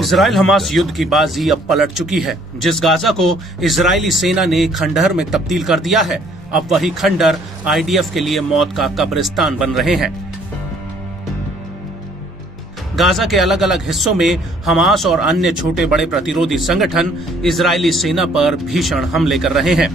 Israel Hamas युद्ध की बाजी अब पलट चुकी है। जिस गाजा को इजरायली सेना ने खंडहर में तब्दील कर दिया है, अब वही खंडहर आईडीएफ के लिए मौत का कब्रिस्तान बन रहे हैं। गाजा के अलग अलग हिस्सों में हमास और अन्य छोटे बड़े प्रतिरोधी संगठन इजरायली सेना पर भीषण हमले कर रहे हैं।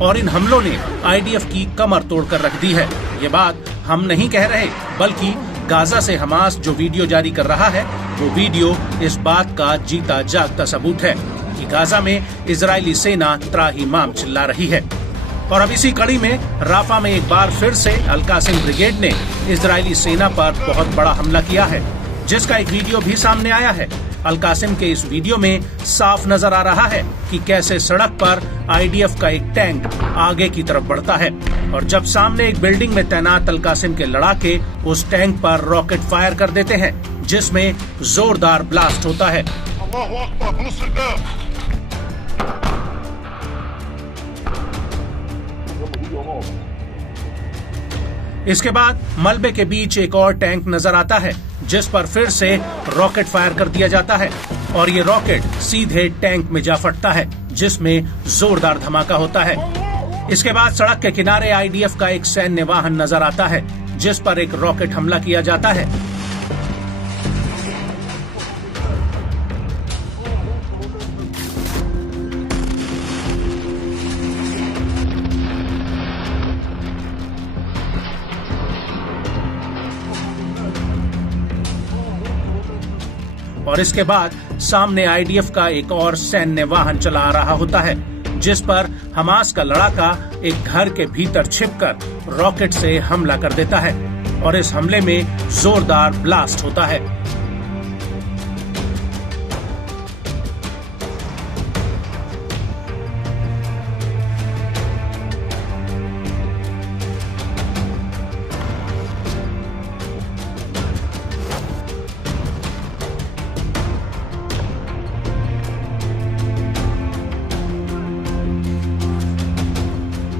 और इन हमलों ने आईडीएफ की कमर तोड़कर रख दी है। ये बात हम नहीं कह रहे, बल्कि गाजा से हमास जो वीडियो जारी कर रहा है, वो वीडियो इस बात का जीता जागता सबूत है कि गाजा में इजरायली सेना त्राहिमाम चिल्ला रही है। और अब इसी कड़ी में राफा में एक बार फिर से अल-कासिम ब्रिगेड ने इजरायली सेना पर बहुत बड़ा हमला किया है, जिसका एक वीडियो भी सामने आया है। अल-कासिम के इस वीडियो में साफ नजर आ रहा है कि कैसे सड़क पर आईडीएफ का एक टैंक आगे की तरफ बढ़ता है और जब सामने एक बिल्डिंग में तैनात अल-कासिम के लड़ाके उस टैंक पर रॉकेट फायर कर देते हैं, जिसमें जोरदार ब्लास्ट होता है। इसके बाद मलबे के बीच एक और टैंक नजर आता है, जिस पर फिर से रॉकेट फायर कर दिया जाता है और ये रॉकेट सीधे टैंक में जा फटता है, जिसमें जोरदार धमाका होता है। इसके बाद सड़क के किनारे आईडीएफ का एक सैन्य वाहन नजर आता है, जिस पर एक रॉकेट हमला किया जाता है। और इसके बाद सामने आईडीएफ का एक और सैन्य वाहन चला आ रहा होता है, जिस पर हमास का लड़ाका एक घर के भीतर छिपकर रॉकेट से हमला कर देता है और इस हमले में जोरदार ब्लास्ट होता है।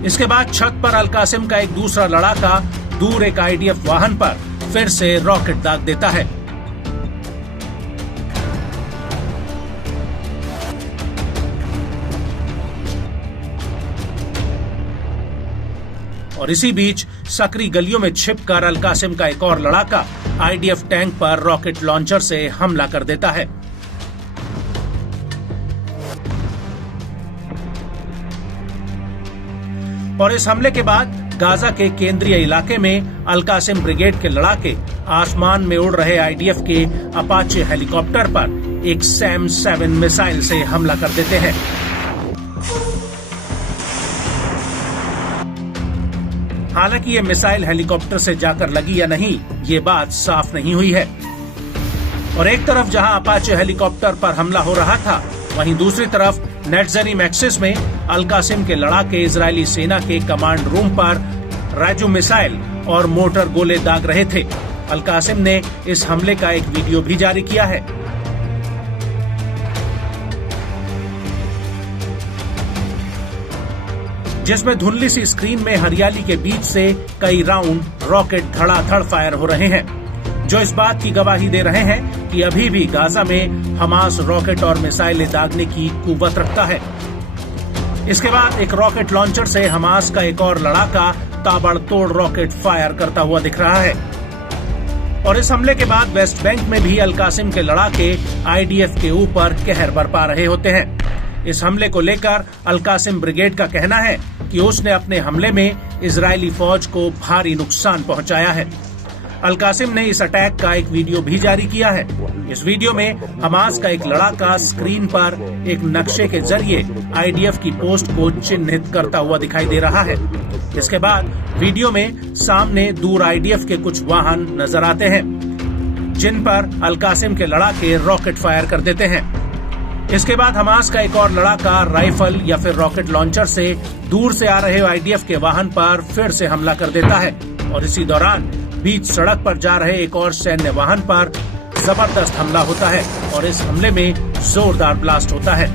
इसके बाद छत पर अल-कासिम का एक दूसरा लड़ाका दूर एक आईडीएफ वाहन पर फिर से रॉकेट दाग देता है। और इसी बीच सकरी गलियों में छिपकर अल-कासिम का एक और लड़ाका आईडीएफ टैंक पर रॉकेट लॉन्चर से हमला कर देता है। और इस हमले के बाद गाजा के केंद्रीय इलाके में अल-कासिम ब्रिगेड के लड़ाके आसमान में उड़ रहे आईडीएफ के अपाचे हेलीकॉप्टर पर एक सैम 7 मिसाइल से हमला कर देते हैं। हालांकि ये मिसाइल हेलीकॉप्टर से जाकर लगी या नहीं, ये बात साफ नहीं हुई है। और एक तरफ जहां अपाचे हेलीकॉप्टर पर हमला हो रहा था, वहीं दूसरी तरफ नेट्ज़रीम एक्सिस में अल-कासिम के लड़ाके इजरायली सेना के कमांड रूम पर राजू मिसाइल और मोटर गोले दाग रहे थे। अल-कासिम ने इस हमले का एक वीडियो भी जारी किया है। जिसमें धुंधली सी स्क्रीन में हरियाली के बीच से कई राउंड रॉकेट धड़ाधड़ फायर हो रहे हैं, जो इस बात की गवाही दे रहे हैं कि अभी भी गाजा में हमास रॉकेट और मिसाइलें दागने की कुव्वत रखता है। इसके बाद एक रॉकेट लॉन्चर से हमास का एक और लड़ाका ताबड़तोड़ रॉकेट फायर करता हुआ दिख रहा है। और इस हमले के बाद वेस्ट बैंक में भी अल-कासिम के लड़ाके आईडीएफ के ऊपर कहर बरपा रहे होते हैं। इस हमले को लेकर अल-कासिम ब्रिगेड का कहना है कि उसने अपने हमले में इजरायली फौज को भारी नुकसान पहुंचाया है। अल-कासिम ने इस अटैक का एक वीडियो भी जारी किया है। इस वीडियो में हमास का एक लड़ाका स्क्रीन पर एक नक्शे के जरिए आईडीएफ की पोस्ट को चिन्हित करता हुआ दिखाई दे रहा है। इसके बाद वीडियो में सामने दूर आईडीएफ के कुछ वाहन नजर आते हैं, जिन पर अल-कासिम के लड़ाके रॉकेट फायर कर देते हैं। इसके बाद हमास का एक और लड़ाका राइफल या फिर रॉकेट लॉन्चर से दूर से आ रहे आईडीएफ के वाहन पर फिर से हमला कर देता है और इसी दौरान बीच सड़क पर जा रहे एक और सैन्य वाहन पर जबरदस्त हमला होता है और इस हमले में जोरदार ब्लास्ट होता है।